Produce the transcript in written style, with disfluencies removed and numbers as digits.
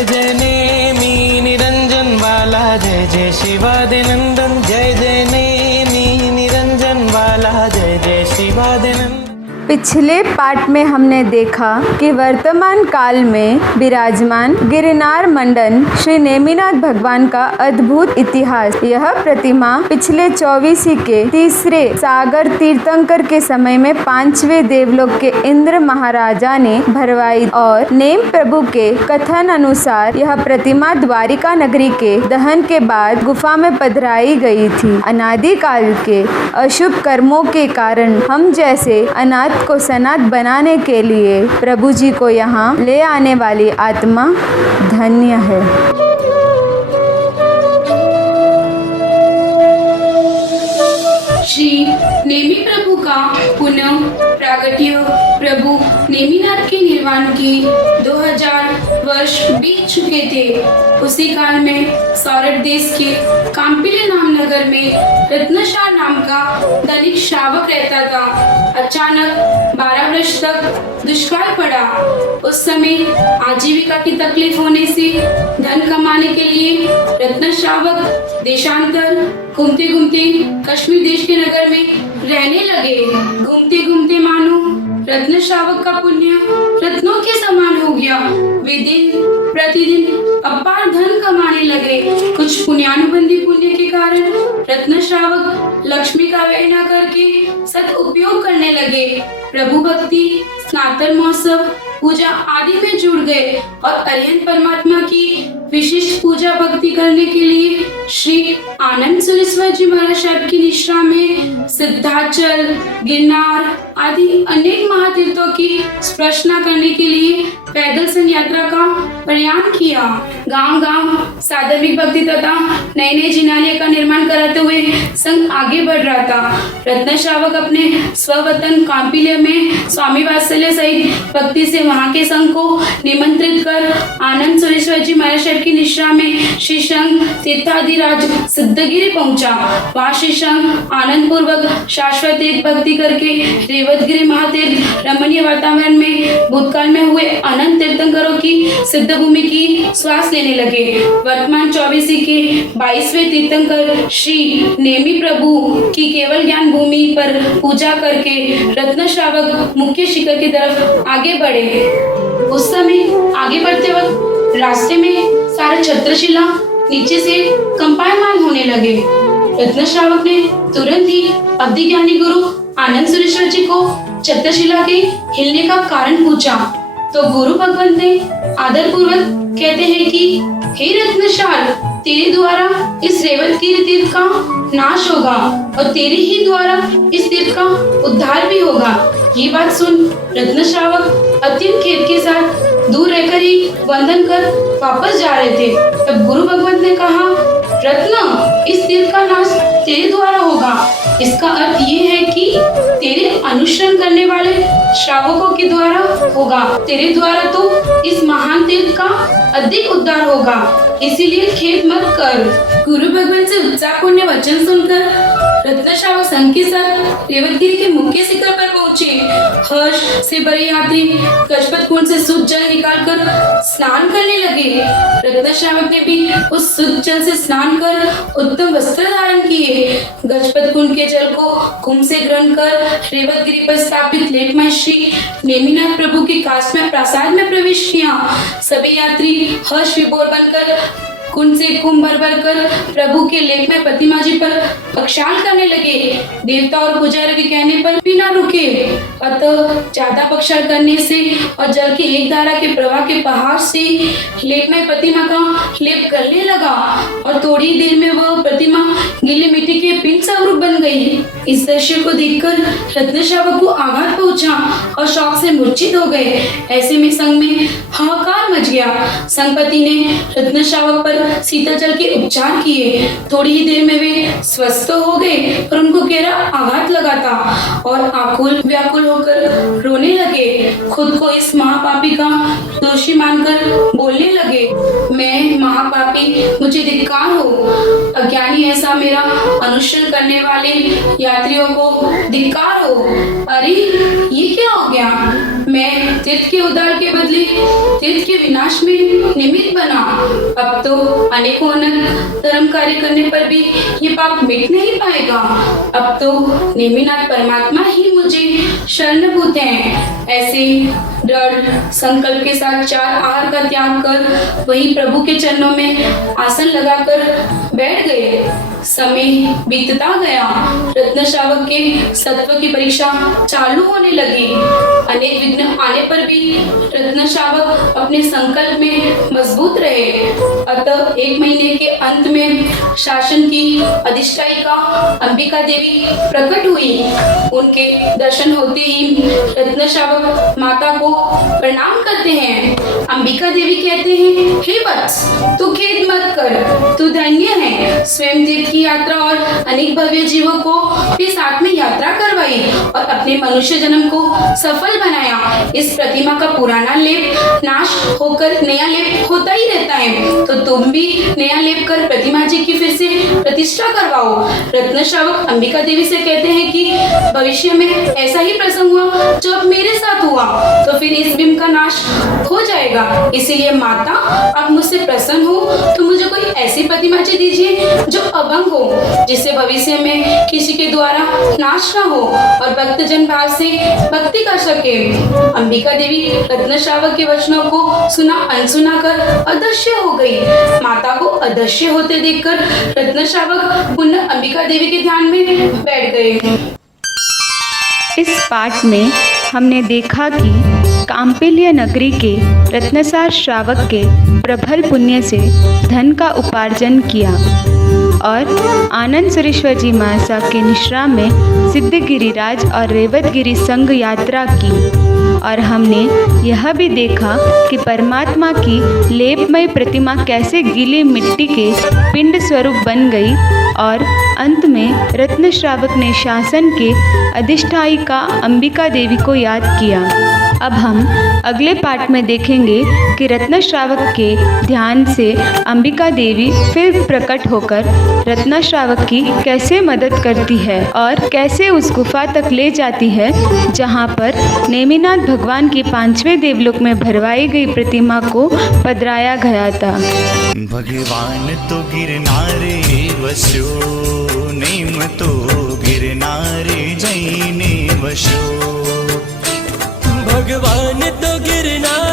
जय जय नेमी निरंजन वाला, जय जय शिवादिनंदन, जय जय नेमी निरंजन वाला, जय जय शिवादिनंदन। पिछले पाठ में हमने देखा कि वर्तमान काल में विराजमान गिरनार मंडन श्री नेमिनाथ भगवान का अद्भुत इतिहास। यह प्रतिमा पिछले 24 के तीसरे सागर तीर्थंकर के समय में 5वें देवलोक के इंद्र महाराजा ने भरवाई और नेम प्रभु के कथन अनुसार यह प्रतिमा द्वारिका नगरी के दहन के बाद गुफा में पधराई गई थी। अनादि काल के अशुभ कर्मों के कारण हम जैसे अनाथ को सनाथ बनाने के लिए प्रभु जी को यहाँ ले आने वाली आत्मा धन्य है। श्री नेमी प्रभु का पुनः प्रागट्य। प्रभु नेमिनाथ के निर्वाण की 2000 वर्ष बीत चुके थे। उसी काल में सौरठ देश के काम्पिले नाम नगर में रत्नशाह नाम का धनिक श्रावक रहता था। अचानक 12 वर्ष तक दुष्काल पड़ा। उस समय आजीविका की तकलीफ होने से धन कमाने के लिए रत्न श्रावक देशांतर घूमते घूमते कश्मीर देश के नगर में रहने लगे। घूमते घूमते मानो रत्न श्रावक का पुण्य रत्नों के समान हो गया। वे दिन प्रतिदिन अपार धन कमाने लगे। कुछ पुण्यानुबंधी पुण्य के कारण रत्न श्रावक लक्ष्मी का व्यय न करके सद उपयोग करने लगे। प्रभु भक्ति, स्नातन महोत्सव, पूजा आदि में जुड़ गए और अरिहंत परमात्मा की विशिष्ट पूजा भक्ति करने के लिए श्री आनंद सुरेश्वर जी महाराज साहब की निष्ठा में सिद्धाचल, गिरनार आदि अनेक महातीर्थों की स्पर्शना करने के लिए पैदल संघ यात्रा का प्रयाण किया। गांव-गांव साधर्मिक भक्ति तथा नए नए जिनालय का निर्माण कराते हुए संघ आगे बढ़ रहा था। रत्न श्रावक अपने स्ववतन काम्पिले में स्वामी वात्सल्य सहित भक्ति से वहां के संघ को निमंत्रित कर आनंद सुरेश्वर जी महाराज साहब की निष्ठा में श्री संघ तीर्थाधिराज सिद्धगिरी पहुंचा। वहां श्री संघ आनंद पूर्वक शाश्वत एक भक्ति करके रेवतगिरी महातीर्थ रमणीय वातावरण में भूतकाल में हुए अनंत तीर्थंकरों की सिद्ध भूमि की श्वास लेने लगे। वर्तमान 24 के 22वें तीर्थंकर श्री नेमी प्रभु की केवल ज्ञान भूमि पर पूजा करके रत्न श्रावक मुख्य शिखर की तरफ आगे बढ़े। उस समय आगे बढ़ते वक्त रास्ते में सारे छत्रशिला नीचे से कंपायमान होने लगे। रत्न श्रावक ने तुरंत ही अवधि ज्ञानी गुरु आनंद सुरेश्वर जी को छत्रशिला के हिलने का कारण पूछा तो गुरु भगवंत ने आदर पूर्वक कहते हैं कि हे रत्नशाल, तेरे द्वारा इस रेवतगिरी तीर्थ का नाश होगा और तेरे ही द्वारा इस तीर्थ का उद्धार भी होगा। ये बात सुन रत्न श्रावक अत्यंत खेद के साथ दूर रहकर ही वंदन कर वापस जा रहे थे। तब गुरु भगवंत ने कहा, रत्न, इस तीर्थ का नाश तेरे द्वारा होगा। इसका अर्थ ये है कि तेरे अनुसरण करने वाले श्रावकों के द्वारा होगा। तेरे द्वारा तो इस महान तीर्थ का अधिक उद्धार होगा, इसीलिए खेद मत कर। गुरु भगवान से उत्साहपूर्ण वचन सुनकर रत्न श्रावक संघ के साथ रेवतगिरी के मुख्य शिखर पर पहुंचे। हर्ष से भरे यात्री गजपत कुंड से शुद्ध जल निकालकर स्नान करने लगे। रत्न श्रावक ने भी उस शुद्ध जल से स्नान कर उत्तम वस्त्र धारण किए। गजपत कुंड के जल को कुंभ से ग्रहण कर रेवतगिरी पर स्थापित लेखमय श्री नेमिनाथ प्रभु के काष्ठमय प्रासाद में प्रवेश किया। सभी यात्री हर्ष विभोर बनकर कुंड से कुंभ भर भर कर प्रभु के लेखमय प्रतिमा जी पर पक्षाल करने लगे। देवता और पुजारी के कहने पर भी ना रुके। अतः ज्यादा पक्षाल करने से और जल की एक धारा के प्रवाह के पहाड़ से लेखमय प्रतिमा का लेप गलने लगा और थोड़ी देर में वह प्रतिमा गीली मिट्टी के पिंड स्वरूप बन गई। इस दृश्य को देखकर रत्न श्रावक को आघात पहुंचा और शौक से मूर्छित हो गए। ऐसे में संघ में हाहाकार मच गया। संघपति ने रत्न श्रावक पर शीतल जल के उपचार किए। थोड़ी ही देर में वे स्वस्थ हो गए और उनको गहरा आघात लगा था और आकुल व्याकुल होकर रोने लगे। खुद को इस महापापी का दोषी मानकर बोलने लगे, मैं महापापी, मुझे धिक्कार हो। अज्ञानी ऐसा मेरा अनुसरण करने वाले यात्रियों को धिक्कार हो। अरे ये क्या हो गया? मैं तीर्थ के उद्धार के बदले तीर्थ के विनाश में निमित्त बना। अब तो अनेकों अनंत धर्म कार्य करने पर भी ये पाप मिट नहीं पाएगा। अब तो नेमिनाथ परमात्मा ही मुझे शरणभूत हैं। ऐसे दृढ़ संकल्प के साथ 4 आहार का त्याग कर वही प्रभु के चरणों में आसन लगाकर बैठ गए। समय बीतता गया। रत्न श्रावक के सत्व की परीक्षा चालू होने लगी। अनेक विघ्न आने पर भी रत्न श्रावक अपने संकल्प में मजबूत रहे। अतः 1 महीने के अंत में शासन की अधिष्ठायिका अंबिका देवी प्रकट हुई। उनके दर्शन होते ही रत्न श्रावक माता को प्रणाम करते हैं। अंबिका देवी कहते हैं, हे वत्स, तू खेद मत कर, तू धन्य है। स्वयं तीर्थ की यात्रा और अनेक भव्य जीवों को भी साथ में यात्रा करवाई और अपने मनुष्य जन्म को सफल बनाया। इस प्रतिमा का पुराना लेप नाश होकर नया लेप होता ही रहता है, तो तुम भी नया लेप कर प्रतिमा जी की फिर से प्रतिष्ठा करवाओ। रत्न श्रावक अंबिका देवी से कहते हैं कि भविष्य में ऐसा ही प्रसंग हुआ जो अब मेरे साथ हुआ, तो फिर इस बिंब का नाश हो जाएगा। इसीलिए माता, आप मुझसे प्रसन्न हो तो मुझे कोई ऐसी प्रतिमा जी दीजिए जो अभंग हो, जिससे भविष्य में किसी के द्वारा नाश न हो और भक्तजन भाव से भक्ति कर सके। अंबिका देवी रत्न श्रावक के वचनों को सुना अनसुना कर अदृश्य हो गई। माता को अदृश्य होते देखकर रत्न श्रावक पुनः अंबिका देवी के ध्यान में बैठ गए। इस पाठ में हमने देखा कि काम्पिल्य नगरी के रत्नसार श्रावक के प्रबल पुण्य से धन का उपार्जन किया और आनंद सुरेश्वर जी महासा के निश्रा में सिद्ध गिरिराज और रेवतगिरी संघ यात्रा की। और हमने यह भी देखा कि परमात्मा की लेपमय प्रतिमा कैसे गीली मिट्टी के पिंड स्वरूप बन गई और अंत में रत्न श्रावक ने शासन के अधिष्ठायिका अंबिका देवी को याद किया। अब हम अगले पाठ में देखेंगे कि रत्न श्रावक के ध्यान से अंबिका देवी फिर प्रकट होकर रत्न श्रावक की कैसे मदद करती है और कैसे उस गुफा तक ले जाती है जहाँ पर नेमिनाथ भगवान की 5वें देवलोक में भरवाई गई प्रतिमा को पधराया गया था। भगवान तो गिरनारे वसो, नेम तो गिरनारे जैने वसो। भगवान तो गिरनारे